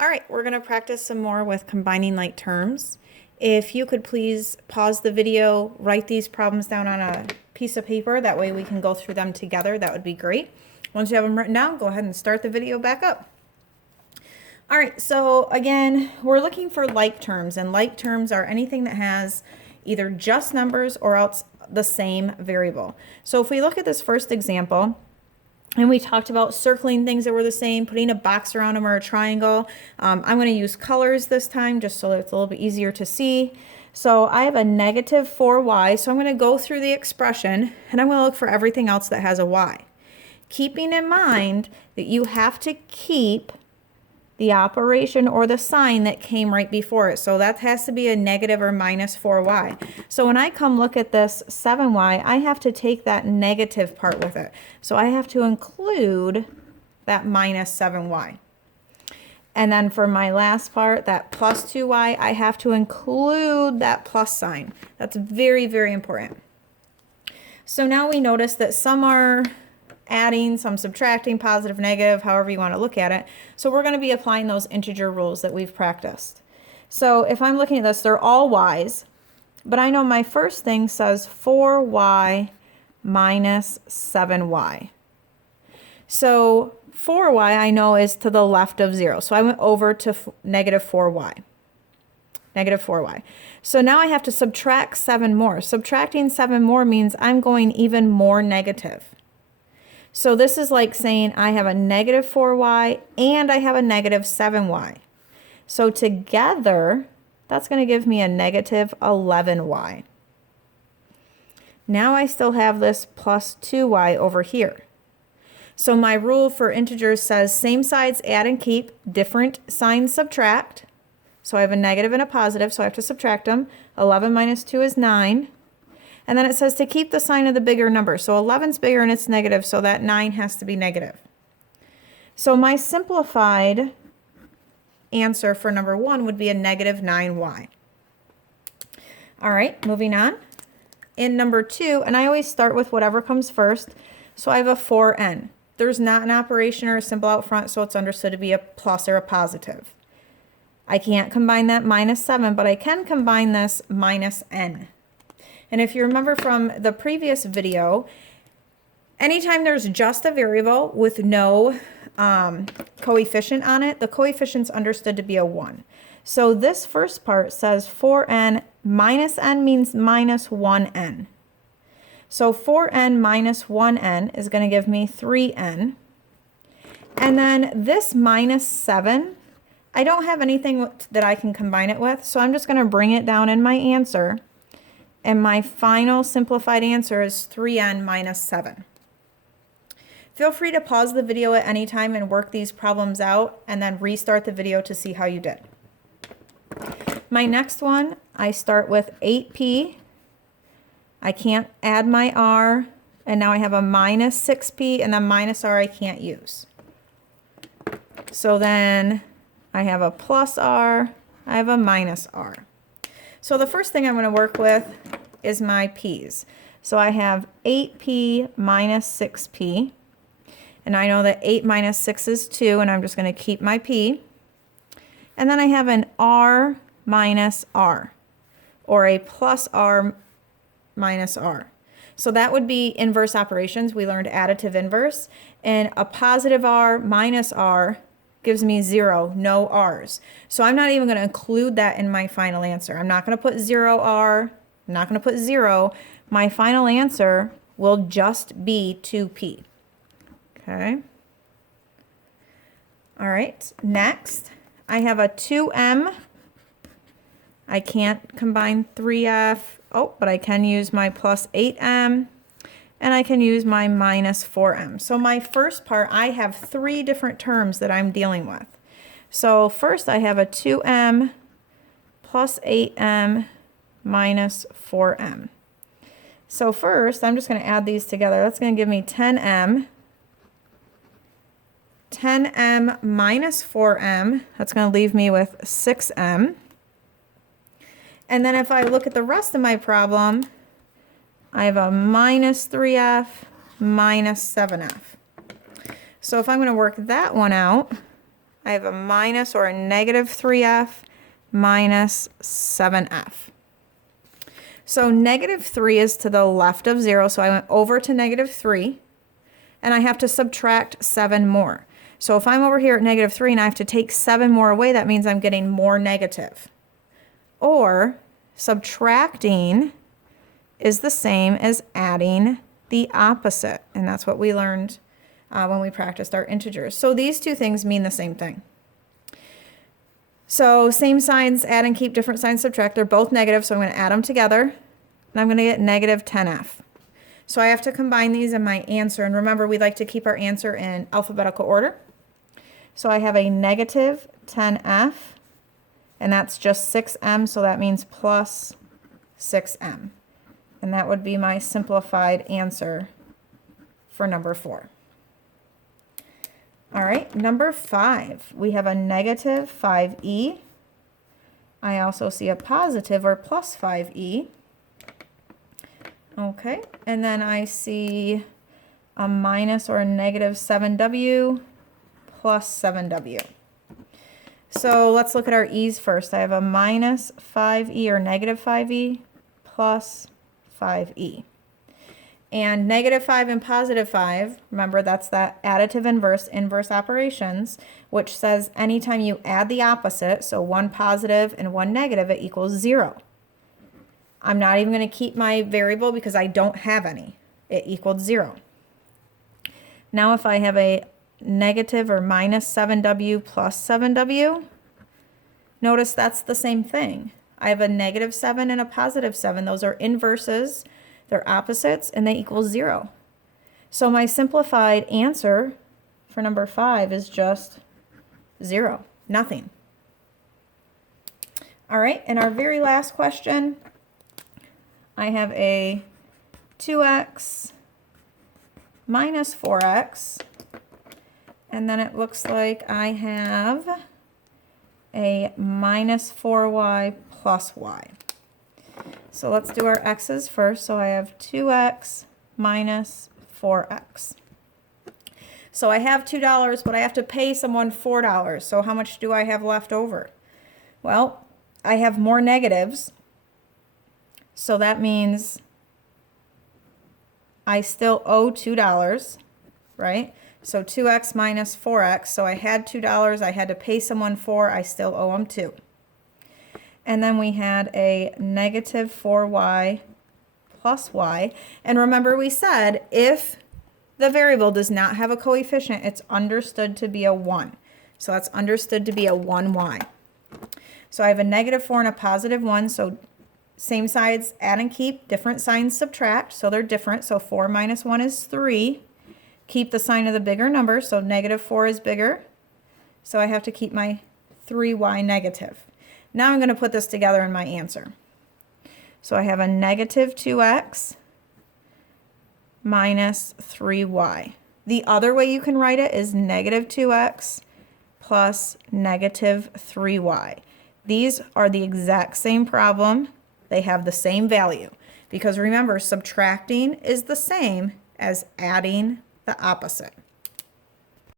All right, we're going to practice some more with combining like terms. If you could please pause the video, write these problems down on a piece of paper. That way we can go through them together. That would be great. Once you have them written down, go ahead and start the video back up. All right, so again, we're looking for like terms, and like terms are anything that has either just numbers or else the same variable. So if we look at this first example, and we talked about circling things that were the same, putting a box around them or a triangle. I'm going to use colors this time just so that it's a little bit easier to see. So I have a negative 4y, so I'm going to go through the expression and I'm going to look for everything else that has a y. Keeping in mind that you have to keep the operation or the sign that came right before it. So that has to be a negative or minus 4y. So when I come look at this 7y, I have to take that negative part with it. So I have to include that minus 7y. And then for my last part, that plus 2y, I have to include that plus sign. That's very, very important. So now we notice that some are adding, some subtracting, positive, negative, however you want to look at it. So we're going to be applying those integer rules that we've practiced. So if I'm looking at this, they're all y's, but I know my first thing says 4y minus 7y. So 4y I know is to the left of 0. So I went over to negative 4y. Negative 4y. So now I have to subtract 7 more. Subtracting 7 more means I'm going even more negative. So this is like saying I have a negative 4y and I have a negative 7y. So together, that's going to give me a negative 11y. Now I still have this plus 2y over here. So my rule for integers says same sides add and keep, different signs subtract. So I have a negative and a positive, so I have to subtract them. 11 minus 2 is 9. And then it says to keep the sign of the bigger number. So 11's bigger and it's negative, so that 9 has to be negative. So my simplified answer for number 1 would be a negative 9y. All right, moving on. In number 2, and I always start with whatever comes first, so I have a 4n. There's not an operation or a symbol out front, so it's understood to be a plus or a positive. I can't combine that minus 7, but I can combine this minus n. And if you remember from the previous video, anytime there's just a variable with no coefficient on it, the coefficient's understood to be a 1. So this first part says 4n minus n means minus 1n. So 4n minus 1n is going to give me 3n. And then this minus 7, I don't have anything that I can combine it with, so I'm just going to bring it down in my answer. And my final simplified answer is 3n minus 7. Feel free to pause the video at any time and work these problems out and then restart the video to see how you did. My next one, I start with 8p. I can't add my r, and now I have a minus 6p, and then minus r I can't use. So then I have a plus r, I have a minus r. So the first thing I'm going to work with is my p's. So I have 8p minus 6p. And I know that 8 minus 6 is 2, and I'm just going to keep my p. And then I have an r minus r, or a plus r minus r. So that would be inverse operations. We learned additive inverse. And a positive r minus r gives me 0, no r's. So I'm not even going to include that in my final answer. I'm not going to put 0r, I'm not going to put 0. My final answer will just be 2p. Okay. All right, next I have a 2m. I can't combine 3f, but I can use my plus 8m. And I can use my minus 4m. So my first part, I have 3 different terms that I'm dealing with. So first I have a 2m plus 8m minus 4m. So first, I'm just going to add these together. That's going to give me 10m. 10m minus 4m, that's going to leave me with 6m. And then if I look at the rest of my problem, I have a minus 3f minus 7f. So if I'm going to work that one out, I have a minus or a negative 3f minus 7f. So negative 3 is to the left of 0, so I went over to negative 3, and I have to subtract 7 more. So if I'm over here at negative 3 and I have to take 7 more away, that means I'm getting more negative. Or subtracting is the same as adding the opposite, and that's what we learned when we practiced our integers. So these two things mean the same thing. So same signs, add and keep, different signs, subtract. They're both negative, so I'm going to add them together, and I'm going to get negative 10f. So I have to combine these in my answer, and remember, we like to keep our answer in alphabetical order. So I have a negative 10f, and that's just 6m, so that means plus 6m. And that would be my simplified answer for number 4. All right, number 5, we have a negative 5e. I also see a positive or plus 5e. Okay, and then I see a minus or a negative 7w plus 7w. So let's look at our e's first. I have a minus 5e or negative 5e plus 5e. And negative 5 and positive 5, remember that's that additive inverse operations, which says anytime you add the opposite, so one positive and one negative, it equals 0. I'm not even going to keep my variable because I don't have any. It equaled 0. Now if I have a negative or minus 7w plus 7w, notice that's the same thing. I have a negative 7 and a positive 7. Those are inverses. They're opposites, and they equal 0. So my simplified answer for number 5 is just 0, nothing. All right, and our very last question, I have a 2x minus 4x, and then it looks like I have a minus 4y plus y. So let's do our x's first. So I have 2x minus 4x. So I have $2, but I have to pay someone $4. So how much do I have left over? Well, I have more negatives. So that means I still owe $2, right? So 2x minus 4x. So I had $2. I had to pay someone $4. I still owe them $2. And then we had a negative 4y plus y. And remember we said if the variable does not have a coefficient, it's understood to be a 1. So that's understood to be a 1y. So I have a negative 4 and a positive 1. So same sides, add and keep. Different signs, subtract. So they're different. So 4 minus 1 is 3. Keep the sign of the bigger number. So negative 4 is bigger. So I have to keep my 3y negative. Now I'm going to put this together in my answer. So I have a negative 2x minus 3y. The other way you can write it is negative 2x plus negative 3y. These are the exact same problem. They have the same value. Because remember, subtracting is the same as adding the opposite.